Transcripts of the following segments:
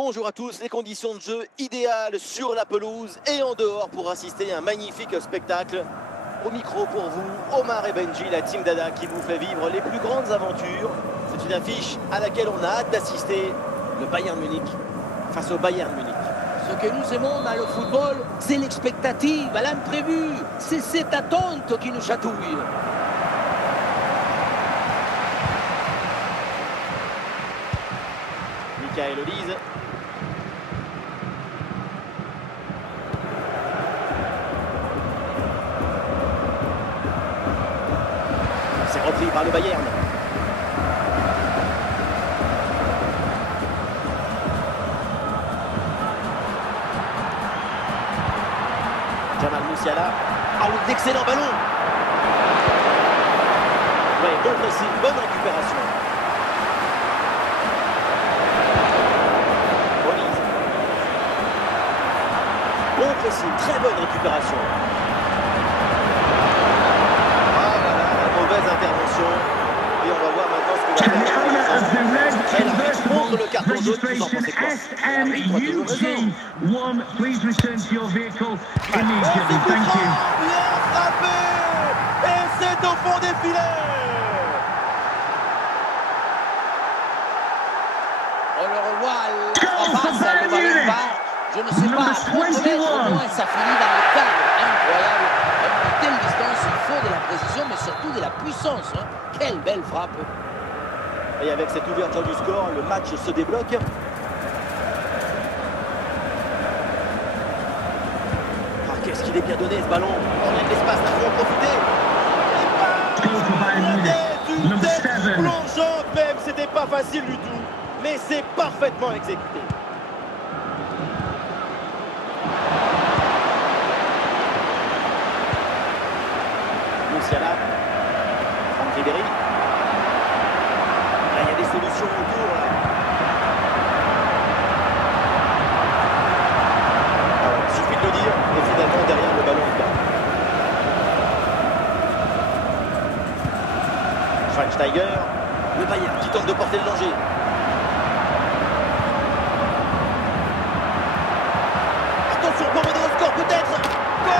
Bonjour à tous, les conditions de jeu idéales sur la pelouse et en dehors pour assister à un magnifique spectacle. Au micro pour vous, Omar et Benji, la team Dada qui vous fait vivre les plus grandes aventures. C'est une affiche à laquelle on a hâte d'assister. Le Bayern Munich face au Bayern Munich. Ce que nous aimons dans le football, c'est l'expectative, l'imprévu. C'est cette attente qui nous chatouille. Michael Olise. C'est repris par le Bayern. Jamal Musiala. Ah, un excellent ballon. Ouais, bon pressing, bonne récupération. Olise. Bon pressing, très bonne récupération. Mauvaise intervention et on va voir maintenant ce que va faire. Elle arrive contre le carton jaune, vous en pensez quoi? Bien frappé et c'est au fond des filets. On le revoit, ça passe, le ballon part. Je ne sais pas, à 30 mètres au moins, ça finit dans le cadre. Incroyable. À telle distance, il faut de la précision, mais surtout de la puissance. Hein. Quelle belle frappe. Et avec cette ouverture du score, le match se débloque. Ah, qu'est-ce qu'il est bien donné ce ballon. On a de l'espace, là, faut en profiter. Et une tête plongeante même, c'était pas facile du tout. Mais c'est parfaitement exécuté. Musiala, Franck Ribéry. Là, il y a des solutions autour. Là. Ah ouais, suffit de le dire, et finalement derrière le ballon est là. Schweinsteiger, le Bayern qui tente de porter le danger. Attention, pour mener au score peut-être. Goal!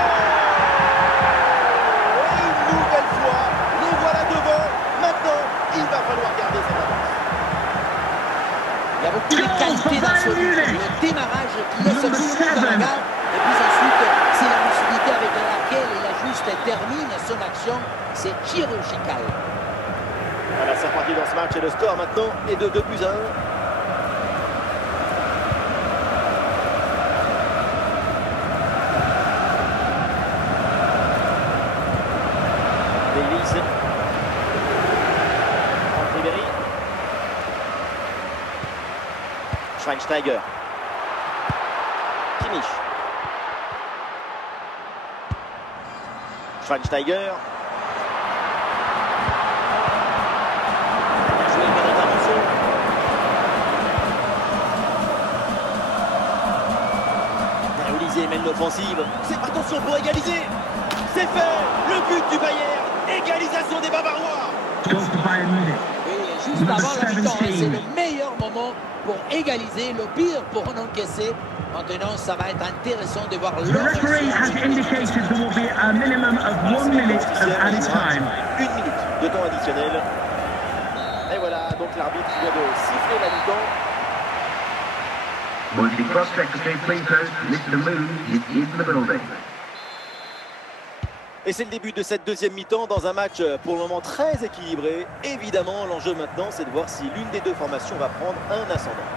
Il va falloir garder cette avance. Il y a beaucoup de qualité dans ce but. Le démarrage qui laisse un petit peu dans la gare. Et puis ensuite, c'est la lucidité avec laquelle il ajuste et termine son action. C'est chirurgical. Voilà, c'est reparti dans ce match et le score maintenant est de 2-1. Davis. Ribéry. Schweinsteiger. Kimmich. Schweinsteiger. Bien joué, bonne intervention. Olise mène l'offensive. Attention pour égaliser. C'est fait. Le but du Bayern. Égalisation des Bavarois. Juste avant la mi-temps, c'est le meilleur moment pour égaliser, le pire pour en encaisser. Maintenant, ça va être intéressant de voir The referee has indicated there will be a minimum of 1 minute of added time. 1 minute de temps additionnel. Et voilà, donc l'arbitre vient de siffler la mi-temps. Would the cross secretary please note Mr. Moon is in the building. Et c'est le début de cette deuxième mi-temps dans un match pour le moment très équilibré. Évidemment, l'enjeu maintenant, c'est de voir si l'une des deux formations va prendre un ascendant.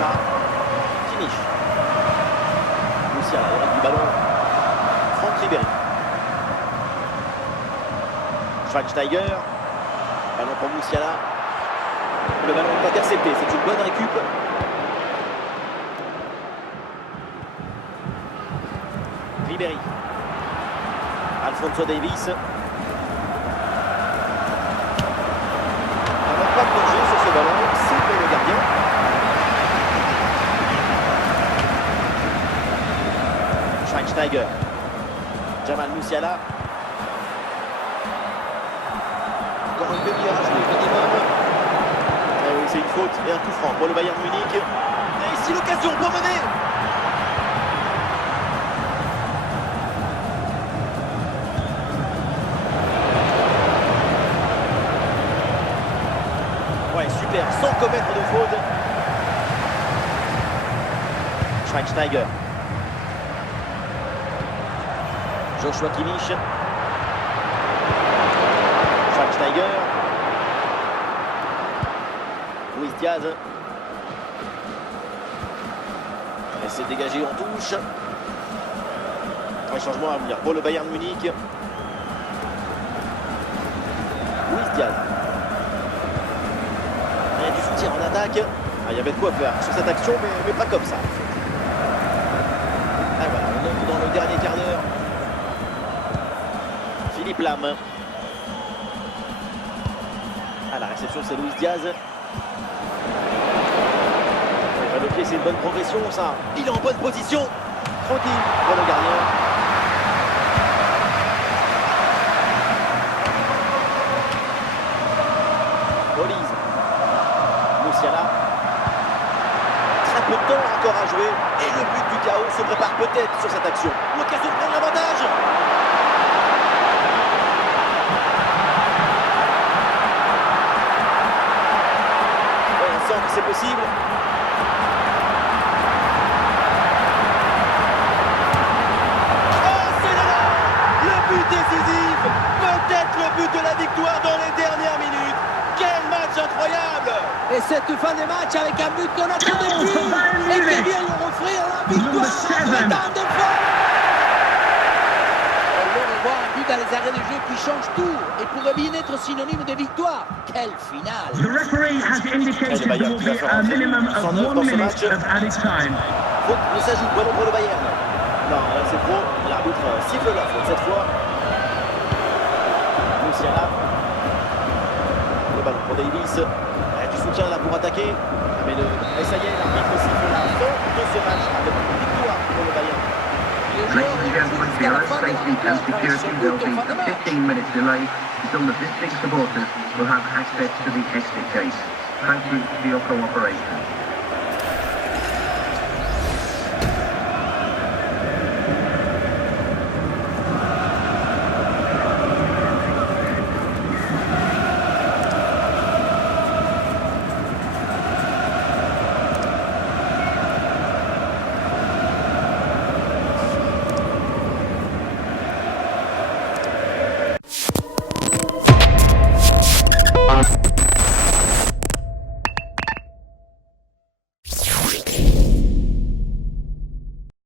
Là, Kimmich. Musiala, il reste du ballon. Franck Ribéry. Schweinsteiger. Ballon pour Musiala. Le ballon est intercepté, c'est une bonne récup. Ribéry. Alphonso Davies. Alors pas de danger sur ce ballon, c'est pour le gardien. Schweinsteiger. Jamal Musiala. Encore une demi-heure à jouer minimum. faute et un coup franc pour le Bayern Munich. Et ici l'occasion pour mener. Ouais, super, sans commettre de faute. Schweinsteiger. Joshua Kimmich. Schweinsteiger. Luis Diaz. Et c'est dégagé en touche. Un changement à venir pour le Bayern Munich. Luis Diaz. Il y a du soutien en attaque. Ah, il y avait de quoi faire sur cette action, mais pas comme ça. Ah, voilà, on entre dans le dernier quart d'heure. Philippe Lam. À la réception, c'est Luis Diaz. Le pied, c'est une bonne progression, ça. Il est en bonne position. Tranquille pour le gardien. Olise. Musiala. Très peu de temps encore à jouer. Et le but du chaos se prépare peut-être sur cette action. L'occasion de prendre l'avantage. On sent que c'est possible. Décisif, peut-être le but de la victoire dans les dernières minutes. Quel match incroyable! Et cette fin de match avec un but qu'on n'attendait plus et qui vient leur offrir la victoire après tant d'efforts. On leur voit un but dans les arrêts de jeu qui change tout et pourrait bien être synonyme de victoire. Quelle finale! The referee has indicated there will be a minimum of 1 minute of added time. Faute ne s'ajoute pas pour le Bayern. Non, là c'est pro. L'arbitre siffle la faute cette fois. Musiala. Le ballon pour Davis. Du soutien là pour attaquer. Mais ça y est, l'arbitre siffle la fin de ce match avec une victoire pour le Bayern. Ladies and gentlemen, for your safety and security, there will be a 15-minute delay until the visiting supporters will have access to the exit gates. Thank you for your cooperation.